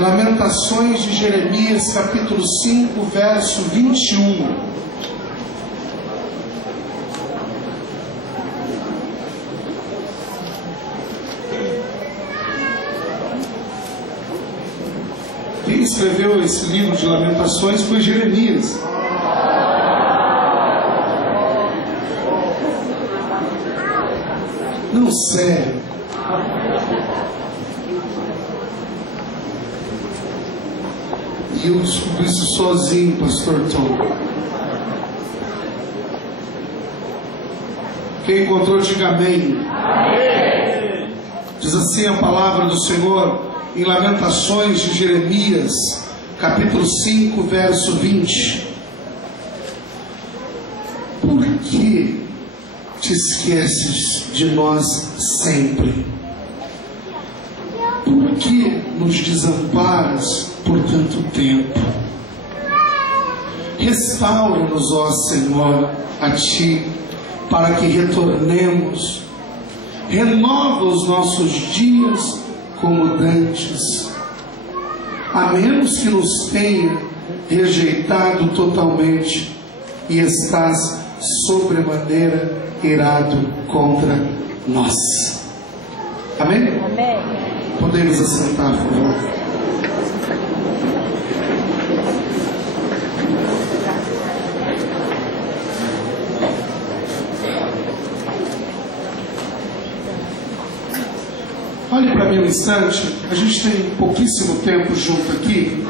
Lamentações de Jeremias, capítulo 5, verso 21. Quem escreveu esse livro de Lamentações foi Jeremias. Não, sério. E eu descobri isso sozinho, pastor Tom. Quem encontrou, diga amém. Amém. Diz assim a palavra do Senhor em Lamentações de Jeremias, capítulo 5, verso 20. Por que te esqueces de nós sempre? Por que nos desamparas por tanto tempo? Restaura-nos, ó Senhor, a Ti, para que retornemos. Renova os nossos dias como dantes, a menos que nos tenha rejeitado totalmente e estás sobremaneira irado contra nós. Amém? Amém. Podemos assentar, por favor. Olhe para mim um instante, a gente tem pouquíssimo tempo junto aqui,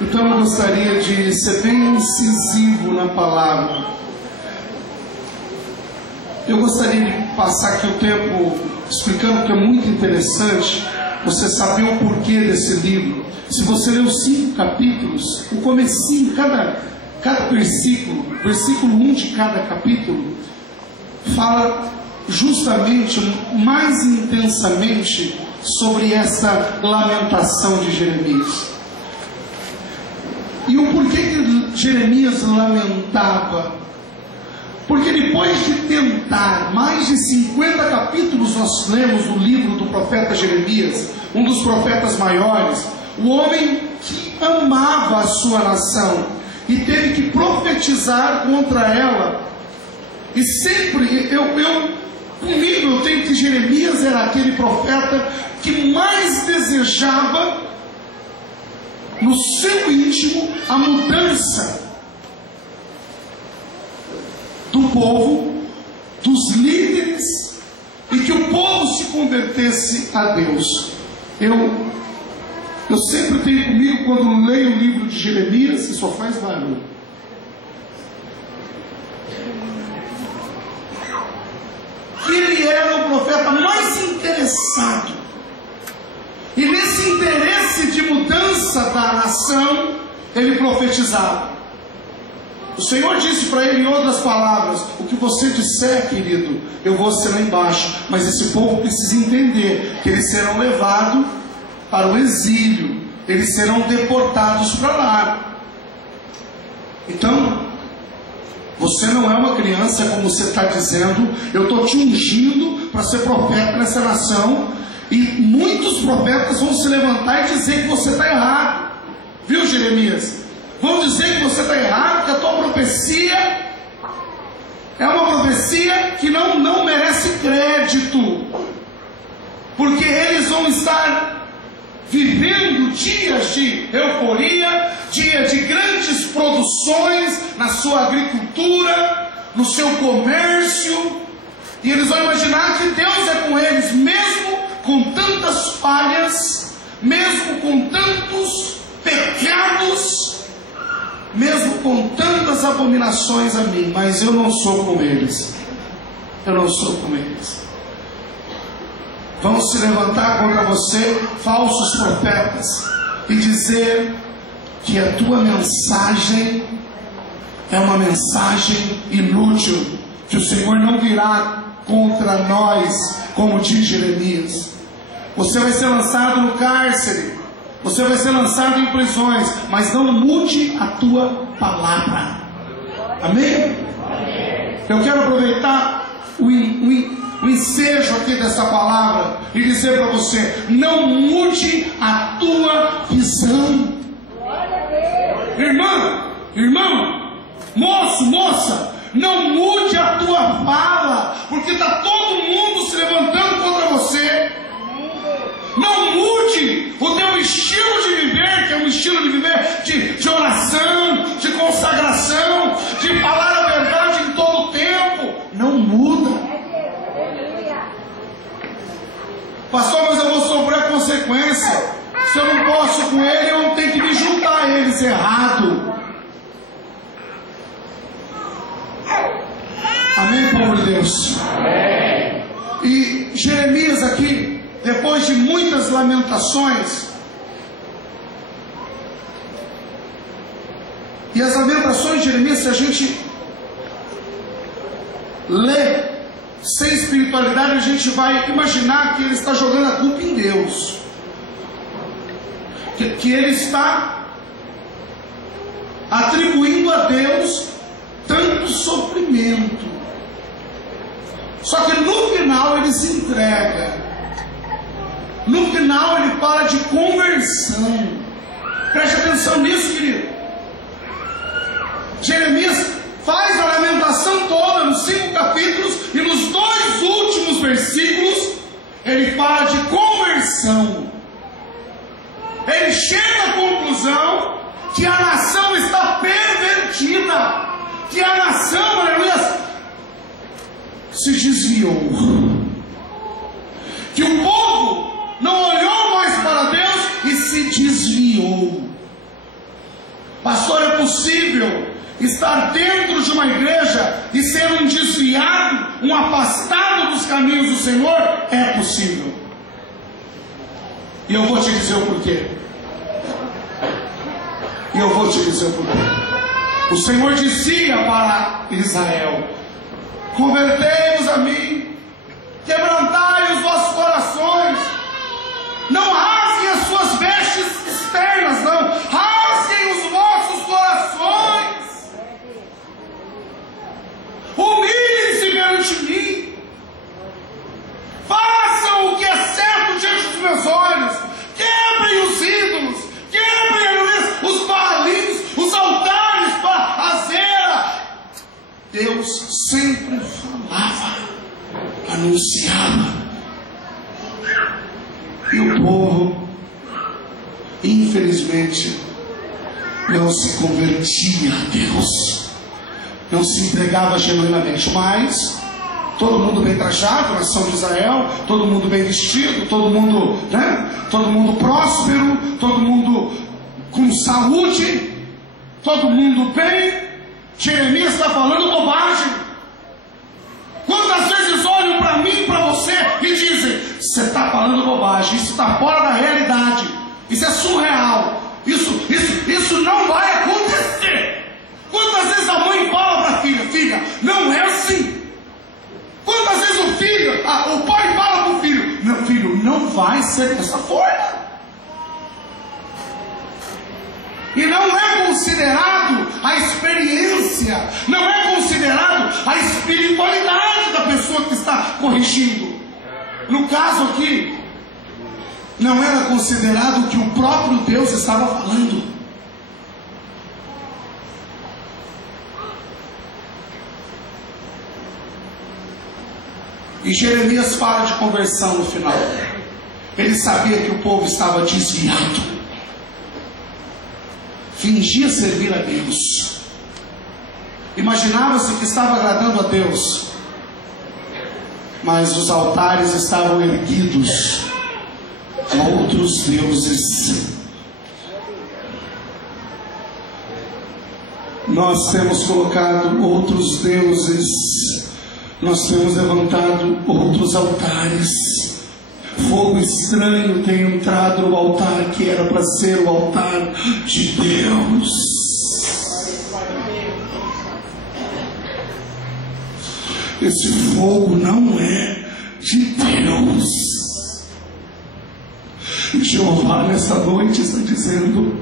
então eu gostaria de ser bem incisivo na palavra. Eu gostaria de passar aqui o tempo explicando que é muito interessante você saber o porquê desse livro. Se você ler os 5 capítulos, o comecinho, cada versículo 1 de cada capítulo, fala justamente, mais intensamente, sobre essa lamentação de Jeremias. E o porquê que Jeremias lamentava? Porque depois de tentar, mais de 50 capítulos nós lemos o livro do profeta Jeremias, um dos profetas maiores, o homem que amava a sua nação e teve que profetizar contra ela. E sempre, comigo eu tenho que Jeremias era aquele profeta que mais desejava no seu íntimo a mudança do povo, dos líderes, e que o povo se convertesse a Deus. Eu sempre tenho comigo, quando leio o livro de Jeremias, e só faz barulho, que ele era o profeta mais interessado, e nesse interesse de mudança da nação, ele profetizava. O Senhor disse para ele, em outras palavras: o que você disser, querido, eu vou ser lá embaixo, mas esse povo precisa entender que eles serão levados para o exílio, eles serão deportados para lá. Então, você não é uma criança, como você está dizendo. Eu estou te ungindo para ser profeta nessa nação, e muitos profetas vão se levantar e dizer que você está errado. Viu, Jeremias? Vão dizer que você está errado, que a tua profecia é uma profecia que não merece crédito, porque eles vão estar vivendo dias de euforia, dias de grandes produções na sua agricultura, no seu comércio, e eles vão imaginar que Deus é com eles, mesmo com tantas falhas, mesmo com tantos pecados, mesmo com tantas abominações a mim, mas eu não sou como eles. Eu não sou como eles. Vão se levantar contra você falsos profetas e dizer que a tua mensagem é uma mensagem inútil, que o Senhor não virá contra nós, como diz Jeremias. Você vai ser lançado no cárcere, você vai ser lançado em prisões, mas não mude a tua palavra. Amém? Eu quero aproveitar o ensejo aqui dessa palavra e dizer para você: não mude a tua visão Moço, moça, não mude a tua fala, porque está todo mundo se levantando contra você. Não mude o teu estilo de viver, que é um estilo de viver de oração, de consagração, de falar a verdade em todo o tempo. Não muda. Pastor, mas eu vou sofrer a consequência. Se eu não posso com ele, eu tenho que me juntar a eles. Errado. Amém, povo de Deus? Amém. E Jeremias aqui, depois de muitas lamentações, e as lamentações de Jeremias, se a gente lê sem espiritualidade, a gente vai imaginar que ele está jogando a culpa em Deus, que ele está atribuindo a Deus tanto sofrimento. Só que no final ele se entrega. No final ele fala de conversão. Preste atenção nisso, querido. Jeremias faz a lamentação toda nos 5 capítulos, e nos 2 últimos versículos ele fala de conversão. Ele chega à conclusão que a nação está pervertida, que a nação, aleluia, se desviou, que o povo não olhou mais para Deus e se desviou. Pastor, é possível estar dentro de uma igreja e ser um desviado, um afastado dos caminhos do Senhor? É possível. E eu vou te dizer o porquê. O Senhor dizia para Israel: convertei-vos a mim, quebrantai os vossos corações, não rasguem as suas vestes externas, não, rasguem os vossos corações, humilhem-se perante mim, façam o que é certo diante dos meus olhos, quebrem os ídolos, quebrem os baalins, os altares para Azera. Deus sempre falava, anunciava, e o povo, infelizmente, não se convertia a Deus, não se entregava genuinamente. Mas todo mundo bem trajado, nação de Israel, todo mundo bem vestido, todo mundo, todo mundo próspero, todo mundo com saúde, todo mundo bem. Jeremias está falando bobagem. Quantas vezes olham para mim e para você e dizem: você está falando bobagem, isso está fora da realidade, isso é surreal, isso não vai acontecer. Quantas vezes a mãe fala para a filha: filha, não é assim. Quantas vezes o pai fala para o filho: meu filho, não vai ser dessa forma. E não é considerado a experiência, não é considerado a espiritualidade da pessoa que está corrigindo. No caso aqui, não era considerado o que o próprio Deus estava falando. E Jeremias fala de conversão no final. Ele sabia que o povo estava desviado, fingia servir a Deus, imaginava-se que estava agradando a Deus, mas os altares estavam erguidos a outros deuses. Nós temos colocado outros deuses, nós temos levantado outros altares. Fogo estranho tem entrado no altar que era para ser o altar de Deus. Esse fogo não é de Deus. Jeová nessa noite está dizendo: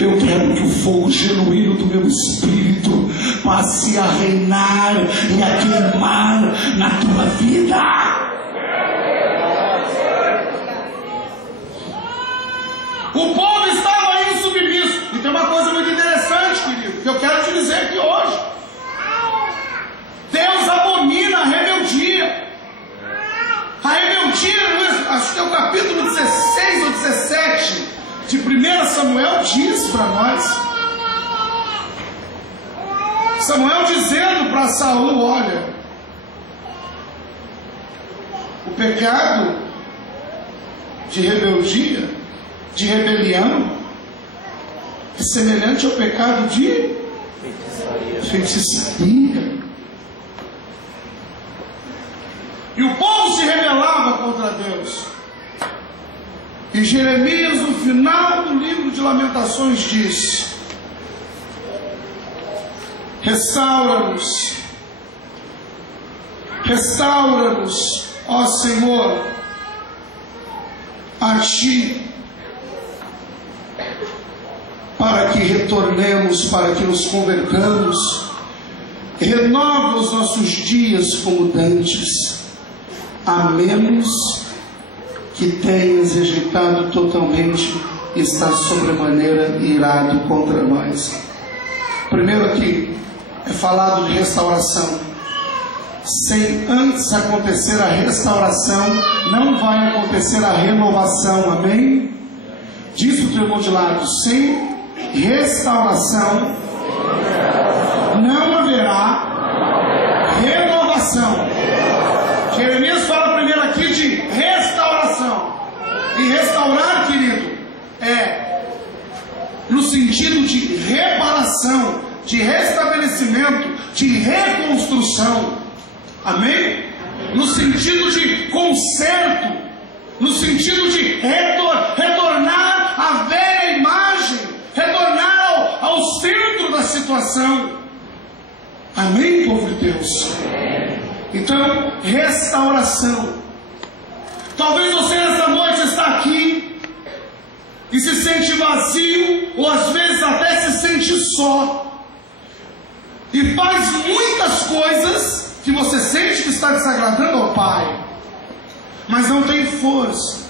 eu quero que o fogo genuíno do meu espírito passe a reinar e a queimar na tua vida. O povo estava aí submisso. E tem uma coisa muito interessante, querido, que eu quero te dizer aqui hoje. de 1 Samuel diz para nós. Samuel dizendo para Saul: olha, o pecado de rebeldia, de rebelião, é semelhante ao pecado de feitiçaria. E o povo se rebelava contra Deus. E Jeremias, no final do livro de Lamentações, diz: restaura-nos, restaura-nos, ó Senhor, a Ti, para que retornemos, para que nos convertamos. Renova os nossos dias como dantes, a menos que tenhas rejeitado totalmente e está sobremaneira irado contra nós. Primeiro aqui é falado de restauração. Sem antes acontecer a restauração, não vai acontecer a renovação. Amém? Diz o teu irmão de lado: sem restauração não haverá renovação. Jeremias fala primeiro aqui de restauração. E restaurar, querido, é no sentido de reparação, de restabelecimento, de reconstrução. Amém? No sentido de conserto, no sentido de retornar à velha imagem, retornar ao centro da situação. Amém, povo de Deus? Então, restauração. Talvez você nessa noite está aqui e se sente vazio, ou às vezes até se sente só, e faz muitas coisas que você sente que está desagradando ao Pai, mas não tem força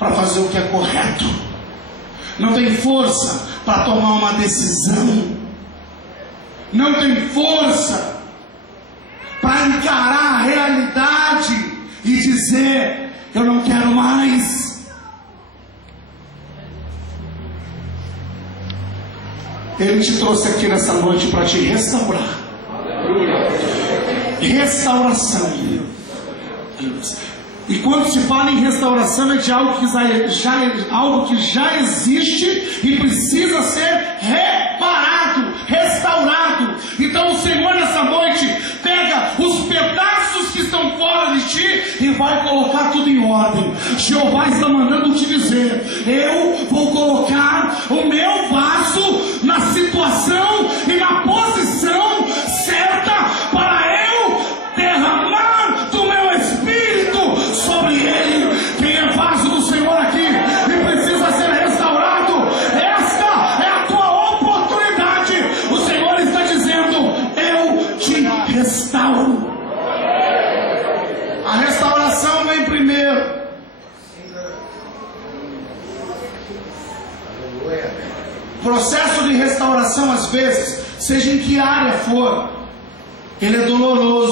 para fazer o que é correto, não tem força para tomar uma decisão, não tem força para encarar a realidade e dizer: eu não quero mais. Ele te trouxe aqui nessa noite para te restaurar. Restauração. E quando se fala em restauração, é de algo que já existe e precisa ser reparado, restaurado. Então o Senhor nessa noite pega os pedaços que estão fora de ti e vai colocar tudo em ordem. Jeová está mandando te dizer: eu vou colocar o meu vaso na situação e na posição certa para eu derramar do meu Espírito sobre ele. Quem é vaso do Senhor aqui e precisa ser restaurado, esta é a tua oportunidade. O Senhor está dizendo: eu te restauro. A restauração vem primeiro. O processo de restauração, às vezes, seja em que área for, ele é doloroso.